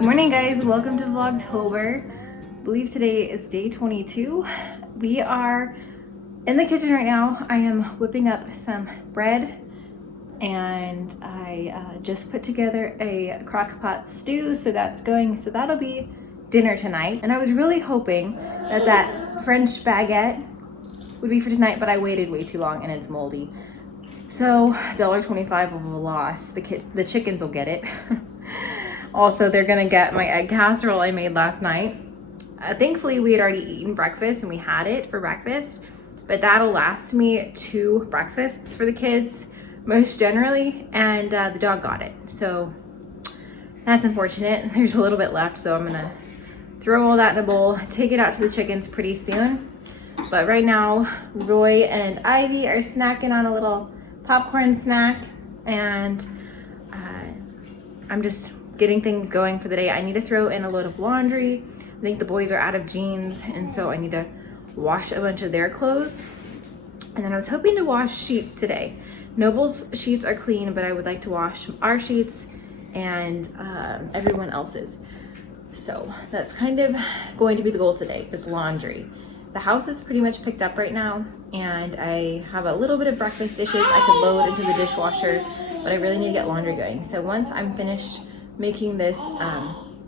Good morning, guys. Welcome to Vlogtober. I believe today is day 22. We are in the kitchen right now. I am whipping up some bread and I just put together a crock pot stew, so that'll be dinner tonight. And I was really hoping that French baguette would be for tonight, but I waited way too long and it's moldy. So $1.25 of a loss. The chickens will get it. Also, they're gonna get my egg casserole I made last night. Thankfully, we had already eaten breakfast and we had it for breakfast, but that'll last me 2 breakfasts for the kids, most generally, and the dog got it. So that's unfortunate. There's a little bit left, so I'm gonna throw all that in a bowl, take it out to the chickens pretty soon. But right now, Roy and Ivy are snacking on a little popcorn snack, and I'm just getting things going for the day. I need to throw in a load of laundry. I think the boys are out of jeans, and so I need to wash a bunch of their clothes. And then I was hoping to wash sheets today. Noble's sheets are clean, but I would like to wash our sheets and everyone else's. So that's kind of going to be the goal today, is laundry. The house is pretty much picked up right now, and I have a little bit of breakfast dishes I could load into the dishwasher, but I really need to get laundry going. So once I'm finished making this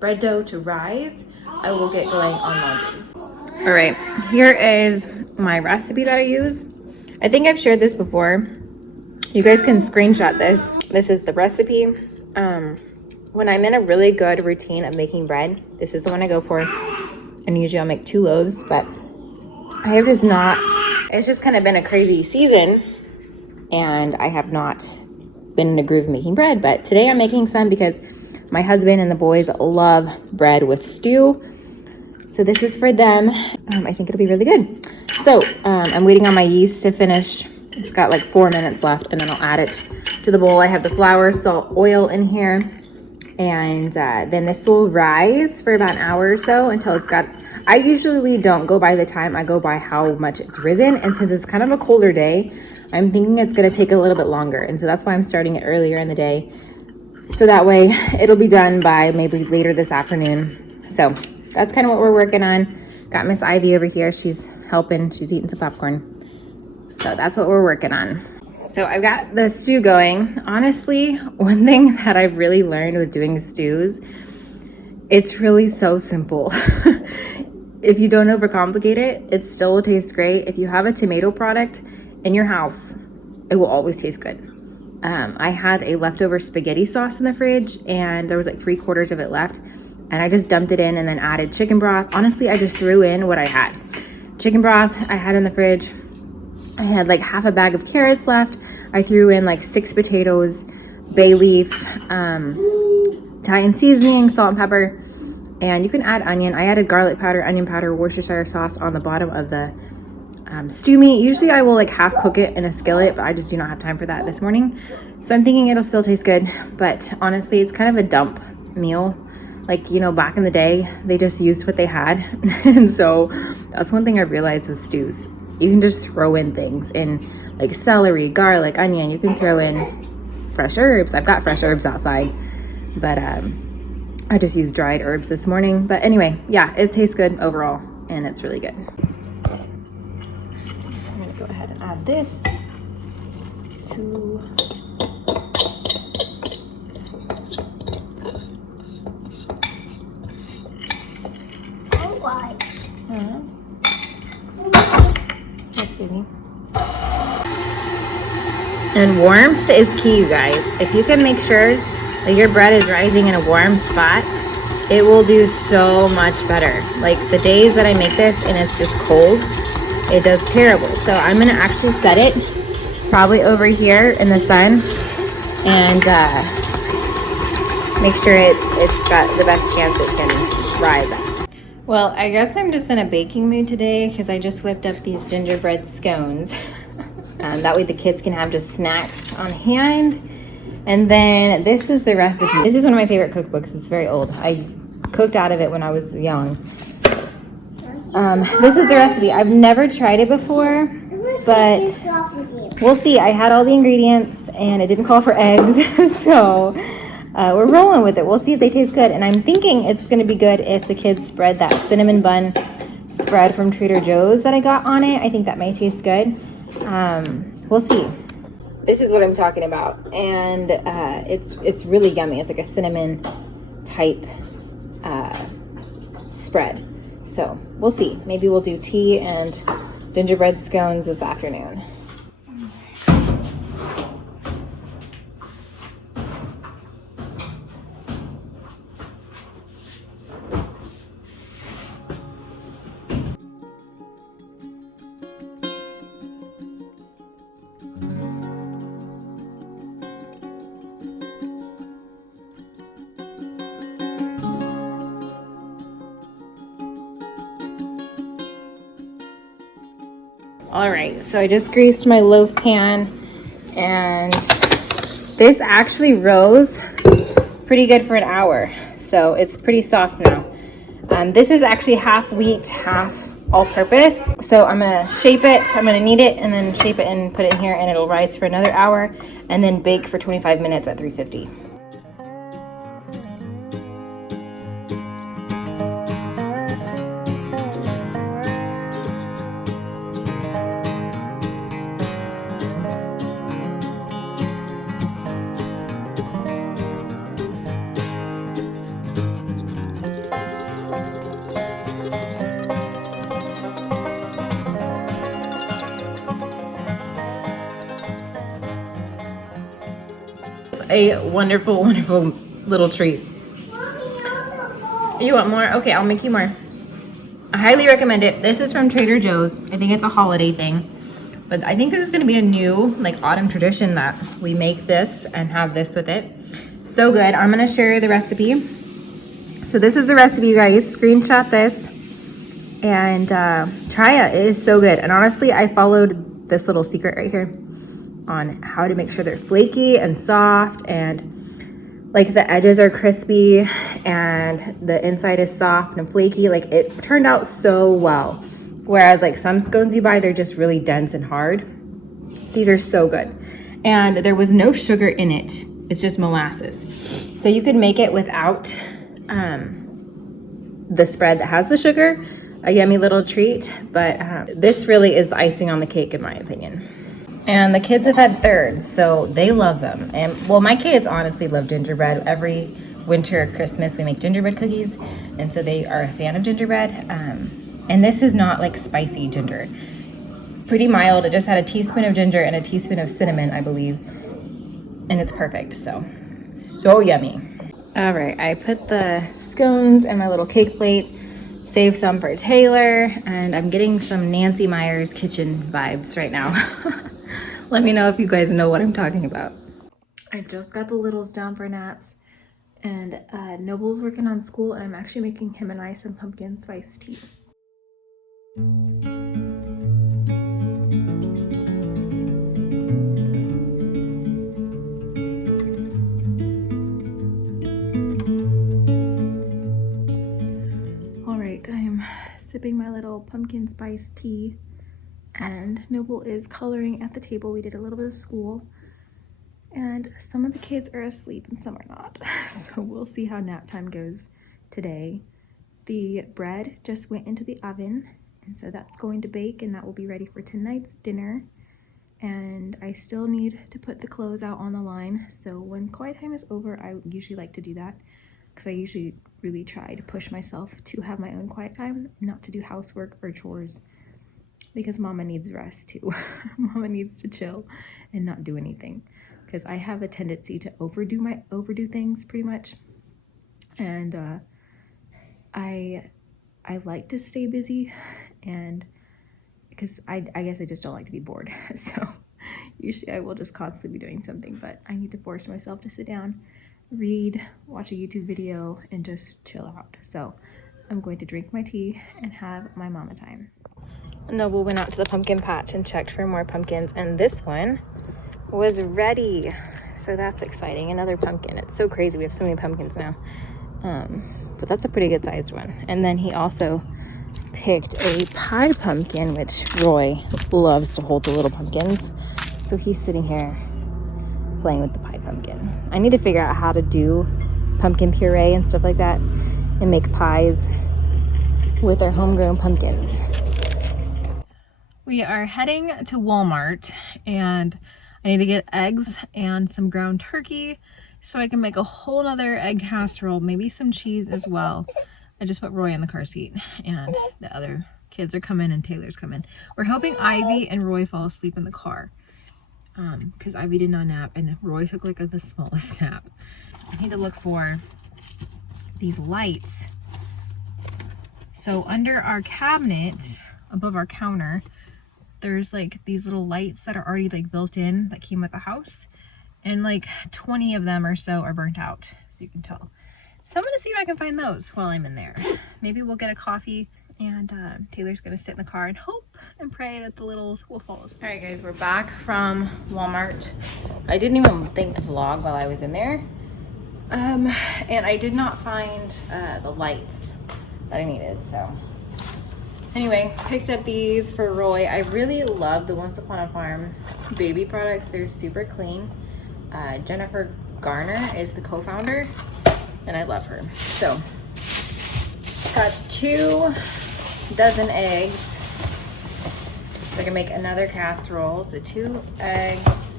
bread dough to rise, I will get going on laundry. All right, here is my recipe that I use. I think I've shared this before. You guys can screenshot this. This is the recipe. When I'm in a really good routine of making bread, this is the one I go for. And usually I'll make 2 loaves, but I have just not, it's just kind of been a crazy season and I have not been in a groove of making bread. But today I'm making some because my husband and the boys love bread with stew. So this is for them. I think it'll be really good. So I'm waiting on my yeast to finish. It's got like 4 minutes left, and then I'll add it to the bowl. I have the flour, salt, oil in here. And then this will rise for about an hour or so until it's got, I usually don't go by the time, I go by how much it's risen. And since it's kind of a colder day, I'm thinking it's gonna take a little bit longer. And so that's why I'm starting it earlier in the day. So that way it'll be done by maybe later this afternoon. So that's kind of what we're working on. Got Miss Ivy over here. She's helping. She's eating some popcorn. So that's what we're working on. So I've got the stew going. Honestly, one thing that I've really learned with doing stews, it's really so simple. If you don't overcomplicate it, it still will taste great. If you have a tomato product in your house, it will always taste good. I had a leftover spaghetti sauce in the fridge, and there was like 3/4 of it left, and I just dumped it in and then added chicken broth. Honestly, I just threw in what I had. Chicken broth I had in the fridge. I had like half a bag of carrots left. I threw in like 6 potatoes, bay leaf, Italian seasoning, salt and pepper, and you can add onion. I added garlic powder, onion powder, Worcestershire sauce on the bottom of the stew meat. Usually I will like half cook it in a skillet, but I just do not have time for that this morning. So I'm thinking it'll still taste good, but honestly, it's kind of a dump meal. Like, you know, back in the day, they just used what they had. And so that's one thing I realized with stews. You can just throw in things in like celery, garlic, onion. You can throw in fresh herbs. I've got fresh herbs outside, but I just used dried herbs this morning. But anyway, yeah, it tastes good overall, and it's really good. I'm gonna go ahead and add this to and warmth is key, you guys. If you can make sure that your bread is rising in a warm spot, it will do so much better. Like the days that I make this and it's just cold, it does terrible. So I'm gonna actually set it probably over here in the sun and make sure it's got the best chance it can rise up. Well, I guess I'm just in a baking mood today because I just whipped up these gingerbread scones. That way the kids can have just snacks on hand. And then this is the recipe. This is one of my favorite cookbooks. It's very old. I cooked out of it when I was young. This is the recipe. I've never tried it before, but we'll see. I had all the ingredients and it didn't call for eggs. So we're rolling with it. We'll see if they taste good. And I'm thinking it's gonna be good if the kids spread that cinnamon bun spread from Trader Joe's that I got on it. I think that may taste good. We'll see. This is what I'm talking about, and it's really yummy. It's like a cinnamon type spread. So we'll see. Maybe we'll do tea and gingerbread scones this afternoon. All right, so I just greased my loaf pan, and this actually rose pretty good for an hour, so it's pretty soft now. This is actually half wheat, half all-purpose, so I'm gonna shape it, I'm gonna knead it, and then shape it and put it in here, and it'll rise for another hour, and then bake for 25 minutes at 350. A wonderful, wonderful little treat. You want more? Okay, I'll make you more. I highly recommend it. This is from Trader Joe's. I think it's a holiday thing, but I think this is gonna be a new like autumn tradition that we make this and have this with it. So good. I'm gonna share the recipe. So this is the recipe, you guys. Screenshot this and try it. It is so good. And honestly, I followed this little secret right here on how to make sure they're flaky and soft, and like the edges are crispy and the inside is soft and flaky. Like it turned out so well. Whereas like some scones you buy, they're just really dense and hard. These are so good. And there was no sugar in it. It's just molasses. So you could make it without the spread that has the sugar. A yummy little treat, but this really is the icing on the cake in my opinion. And the kids have had thirds, so they love them. And well, my kids honestly love gingerbread. Every winter or Christmas, we make gingerbread cookies. And so they are a fan of gingerbread. And this is not like spicy ginger. Pretty mild. It just had a teaspoon of ginger and a teaspoon of cinnamon, I believe. And it's perfect, so yummy. All right, I put the scones in my little cake plate, saved some for Taylor, and I'm getting some Nancy Meyer's kitchen vibes right now. Let me know if you guys know what I'm talking about. I just got the littles down for naps, and Noble's working on school, and I'm actually making him and I some pumpkin spice tea. All right, I am sipping my little pumpkin spice tea. And Noble is coloring at the table. We did a little bit of school, and some of the kids are asleep and some are not. So we'll see how nap time goes today. The bread just went into the oven, and so that's going to bake, and that will be ready for tonight's dinner. And I still need to put the clothes out on the line. So when quiet time is over, I usually like to do that because I usually really try to push myself to have my own quiet time, not to do housework or chores. Because Mama needs rest too. Mama needs to chill and not do anything. Because I have a tendency to overdo things pretty much. And I like to stay busy, and because I guess I just don't like to be bored. So usually I will just constantly be doing something, but I need to force myself to sit down, read, watch a YouTube video, and just chill out. So I'm going to drink my tea and have my mama time. Noble went out to the pumpkin patch and checked for more pumpkins, and this one was ready. So that's exciting. Another pumpkin. It's so crazy. We have so many pumpkins now. But that's a pretty good sized one. And then he also picked a pie pumpkin, which Roy loves to hold the little pumpkins. So he's sitting here playing with the pie pumpkin. pumpkin. I need to figure out how to do pumpkin puree and stuff like that and make pies with our homegrown pumpkins. We are heading to Walmart and I need to get eggs and some ground turkey so I can make a whole nother egg casserole, maybe some cheese as well. I just put Roy in the car seat and the other kids are coming and Taylor's coming. We're hoping Ivy and Roy fall asleep in the car because Ivy did not nap and Roy took like the smallest nap. I need to look for these lights. So under our cabinet, above our counter, there's like these little lights that are already like built in that came with the house. And like 20 of them or so are burnt out, so you can tell. So I'm gonna see if I can find those while I'm in there. Maybe we'll get a coffee and Taylor's gonna sit in the car and hope and pray that the littles will fall asleep. All right guys, we're back from Walmart. I didn't even think to vlog while I was in there. And I did not find the lights that I needed, so. Anyway, picked up these for Roy. I really love the Once Upon a Farm baby products. They're super clean. Jennifer Garner is the co-founder and I love her. So, got 2 dozen eggs so I can make another casserole. So 2 eggs,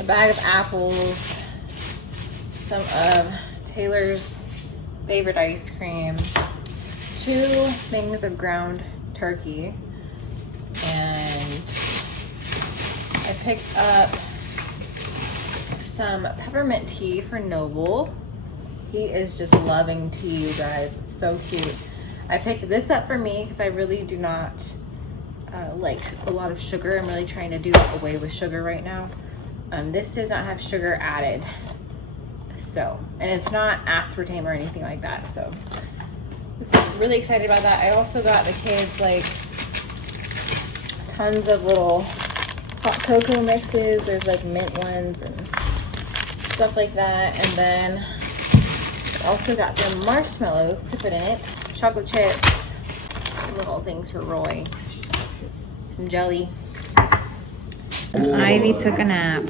a bag of apples, some of Taylor's favorite ice cream, 2 things of ground turkey, and I picked up some peppermint tea for Noble. He is just loving tea, you guys. It's so cute. I picked this up for me because I really do not like a lot of sugar. I'm really trying to do away with sugar right now. This does not have sugar added. So, and it's not aspartame or anything like that. So, I'm really excited about that. I also got the kids like tons of little hot cocoa mixes. There's like mint ones and stuff like that. And then also got the marshmallows to put in it, chocolate chips, little things for Roy, some jelly. Ivy took a nap.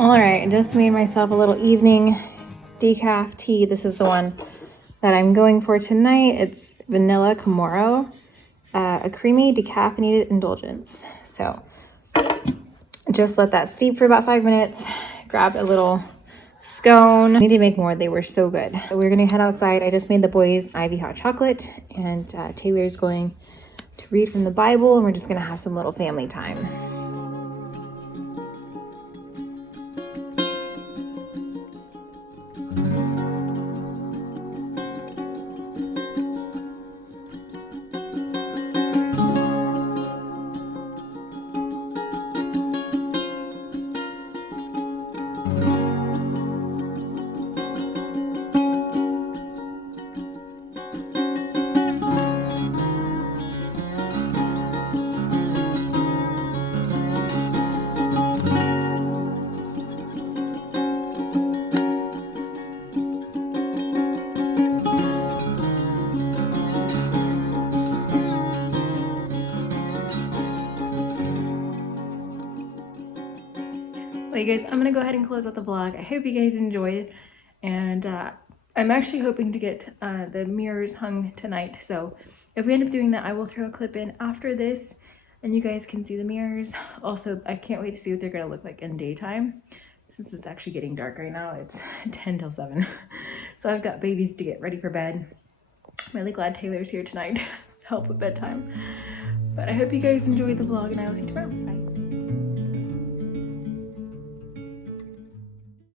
All right, I just made myself a little evening decaf tea. This is the one that I'm going for tonight. It's vanilla Camoro, a creamy decaffeinated indulgence. So just let that steep for about 5 minutes. Grab a little scone. I need to make more. They were so good. So we're gonna head outside. I just made the boys Ivy hot chocolate, and Taylor's going to read from the Bible, and we're just gonna have some little family time. Well, you guys, I'm gonna go ahead and close out the vlog. I hope you guys enjoyed, and I'm actually hoping to get the mirrors hung tonight. So if we end up doing that, I will throw a clip in after this, and you guys can see the mirrors. Also, I can't wait to see what they're gonna look like in daytime, since it's actually getting dark right now. It's 10 till 7. So I've got babies to get ready for bed. I'm really glad Taylor's here tonight to help with bedtime. But I hope you guys enjoyed the vlog, and I will see you tomorrow. Bye.